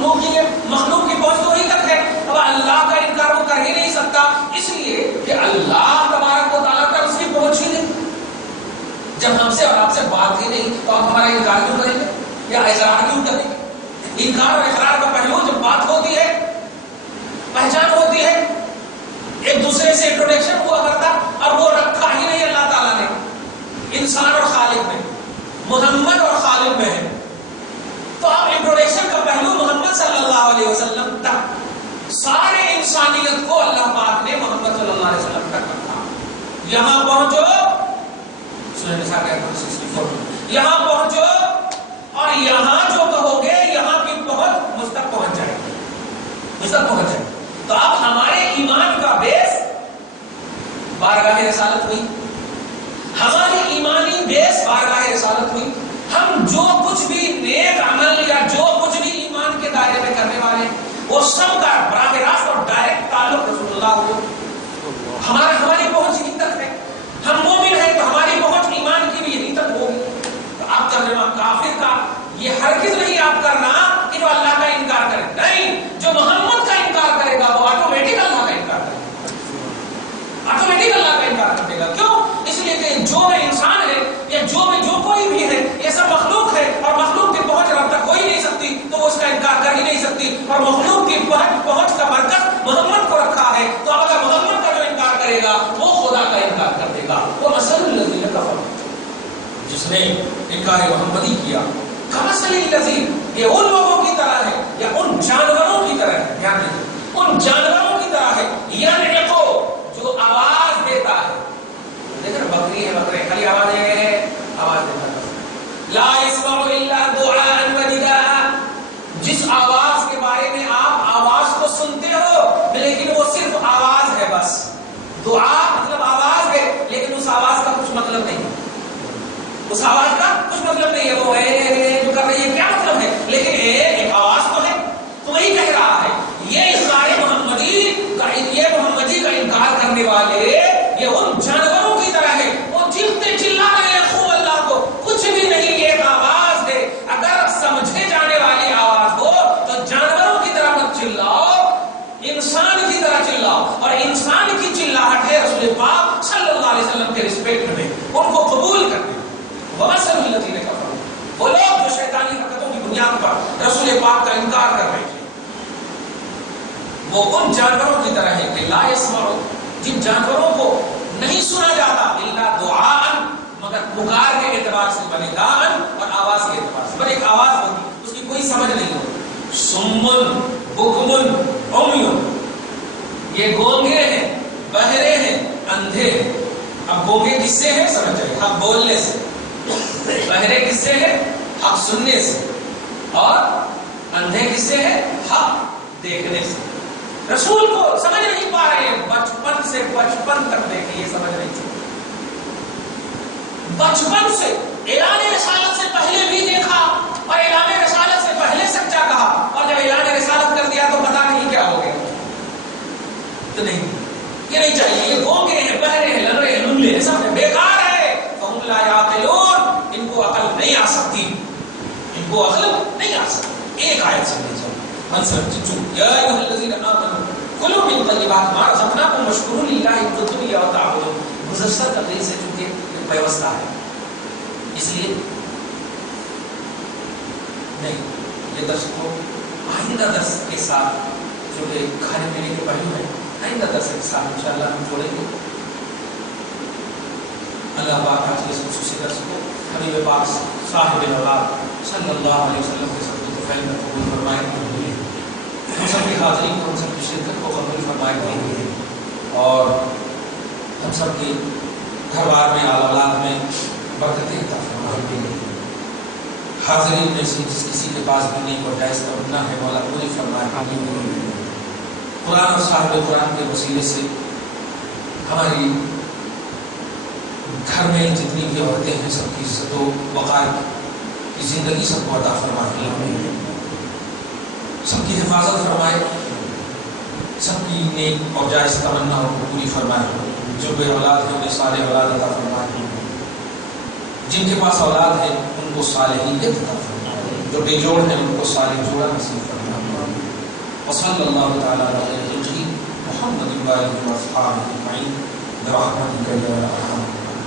مخلوق کی پہنچ تو وہیں تک ہے. اب اللہ کا انکار وہ کر ہی نہیں سکتا، اس لیے کہ اللہ تبارک و تعالیٰ کا اس کی پہنچ ہی نہیں. جب ہم سے اور آپ سے بات ہی نہیں تو آپ ہمارا انکار کیوں کریں گے یا اقرار کیوں کریں گے؟ انکار اور اقرار کا پہلو جب بات ہوتی ہے، پہچان ہوتی ہے، ایک دوسرے سے انٹروڈکشن ہوا کرتا، اور وہ رکھا ہی نہیں اللہ تعالیٰ نے انسان اور خالق میں، محمد اور خالق میں ہے. تو اب انٹروڈکشن کا پہلو محمد صلی اللہ علیہ وسلم تک، سارے انسانیت کو اللہ پاک نے محمد صلی اللہ علیہ وسلم تک رکھا. یہاں پہنچو، یہاں پہنچو اور یہاں جو کہو گے یہاں کی پہنچ مجھ تک پہنچ جائے گی، مجھ تک پہنچ جائے گی. تو اب ہمارے ایمان کا بیس بارگاہ رسالت ہوئی، ہماری ایمانی بیس بارگاہ رسالت ہوئی. ہم جو کچھ بھی نیک عمل یا جو کچھ بھی ایمان کے دائرے میں کرنے والے ہیں وہ سب کا براہ راست اور ڈائریکٹ تعلق رسول اللہ ہو. ہماری پہنچ یہیں تک ہے. ہم مومن ہیں تو ہماری پہنچ ایمان کی بھی یہیں تک ہوگی. تو آپ ترجمہ کافر کا یہ ہرگز نہیں آپ کرنا کہ جو اللہ کا انکار کرے، نہیں، جو محمد کا انکار کرے گا وہ آٹومیٹک اللہ کا انکار کرے گا، آٹومیٹک اللہ کا انکار کرے گا. کیوں؟ اس لیے کہ جو میں انسان ہے یا جو کوئی بھی ہے یہ سب مخلوق ہے، اور مخلوق کی پہنچ رب تک ہو ہی نہیں سکتی تو وہ اس کا انکار کر ہی نہیں سکتی. اور مخلوق کی پہنچ کا مرکز محمد کو رکھا ہے، تو اب اگر محمد کا جو انکار کرے گا وہ خدا کا انکار کر دے گا. وہ مثل الذین کفروا، جس نے انکار محمدی کیا، کمثل الذی، یہ ان لوگوں کی طرح ہے یا ان جانوروں کی طرح ہے. دھیان دیجیے، ان جانوروں کی طرح ہے، یعنقو، جو آواز دیتا ہے. دیکھیں بکری ہے، بکرے خالی آواز دے رہے ہیں، آواز دیتا ہے. لا يسمع الا دعاء ونداء، جس آواز کے بارے میں آپ آواز کو سنتے ہو لیکن وہ صرف آواز ہے بس. دعا مطلب آواز ہے لیکن اس آواز کا کچھ مطلب نہیں، اس آواز کا کچھ مطلب نہیں ہے. وہ جو کر رہی ہے کیا مطلب ہے، لیکن ایک آواز تو ہے. تو وہی کہہ رہا ہے یہ انکار محمدی کا انکار کرنے والے یہ ان جانوروں کی طرح ہے. وہ چیختے چلا رہے ہیں خوب اللہ کو، کچھ بھی نہیں، ایک آواز ہے. اگر سمجھے جانے والی آواز ہو تو جانوروں کی طرح مت چلاؤ، انسان کی طرح چلاؤ. اور انسان کی چلاہٹ ہے رسول پاک صلی اللہ علیہ وسلم کے رسپیکٹ میں، ان کو قبول کرنے. وَمَثَلُ الَّذِينَ كَفَرُوا، وہ لوگ جو شیطانی حرکتوں کی بنیاد پر رسول پاک کا انکار کر رہے تھے، وہ ان جانوروں کی طرح ہے کہ لا يسمعوا، جن جانوروں کو نہیں سنا جاتا، الا دعاء، مگر پکار کے اعتبار سے، ونداء، اور آواز کے اعتبار سے. بس ایک آواز ہوتی، اس کی کوئی سمجھ نہیں ہوتی. سمن بکمن عمیون، یہ گونگے ہیں، بہرے ہیں، اندھے ہیں. اب گونگے کس سے ہیں؟ سمجھ جائے حق بولنے سے. بہرے کس سے ہے؟ حق سننے سے. اور اندھے کس سے ہے؟ حق دیکھنے سے. رسول کو سمجھ نہیں پا رہے ہیں، بچپن تک دیکھیں، یہ سمجھ نہیں چاہتے. بچپن سے اعلان رسالت سے پہلے بھی دیکھا اور اعلان رسالت سے پہلے سچا کہا، اور جب اعلان رسالت کر دیا تو پتا نہیں کیا ہو گیا. تو نہیں، یہ نہیں چاہیے. یہ گونگے ہیں، بہرے ہیں، لنگڑے ہیں، لنگڑے ہیں، سب بیکار ہے. فَهُمْ لَا يَعْقِلُونَ، ان کو عقل نہیں آ سکتی، ان کو عقل نہیں آ سکتی. ایک آیت سے نہیں چاہیے. یا ایھا الذین آمنوا کلوا من طیبات ما رزقناکم واشکروا للہ ان کنتم ایاہ تعبدون. گزشتہ تقریر سے چونکہ ویوستھا ہے، اس لیے نہیں، یہ درس کو آئندہ درس کے ساتھ، جو کہ کھانے پینے کے پہلو ہے، آئندہ درس کے ساتھ انشاءاللہ ہم چھوڑیں گے. اللہ پاک آج کے اس خصوصی درس کو حبیب پاک صاحب اولاد صلی اللہ علیہ وسلم کے صدقے کو فیل میں قبول فرمائے. ہم سب کی حاضری کو، ہم سب کی شرکت کو قبول فرمائے، اور ہم سب کے گھر بار میں، اولاد میں برکتیں عطا فرمائے. حاضرین میں سے جس کسی کے پاس بھی نہیں اور جائز کا بننا ہے، مولا پوری فرمائے. قرآن اور صاحب قرآن کے وسیلے سے ہماری گھر میں جتنی بھی عورتیں ہیں سب کی عزت و وقار کی زندگی سب کو عطا فرمائے، سب کی حفاظت فرمائے، سب کی نیک اور جائز تمنا کو پوری فرمائے. جو بے اولاد ہیں انہیں صالح اولاد عطا فرمائے، جن کے پاس اولاد ہے ان کو صالحیت عطا فرمائے، جو بے جوڑ ہیں ان کو صالح جوڑا نصیب فرمائے. وصلی اللہ تعالی علی خلقہ محمد و آلہ و اصحابہ اجمعین برحمتک یا ارحم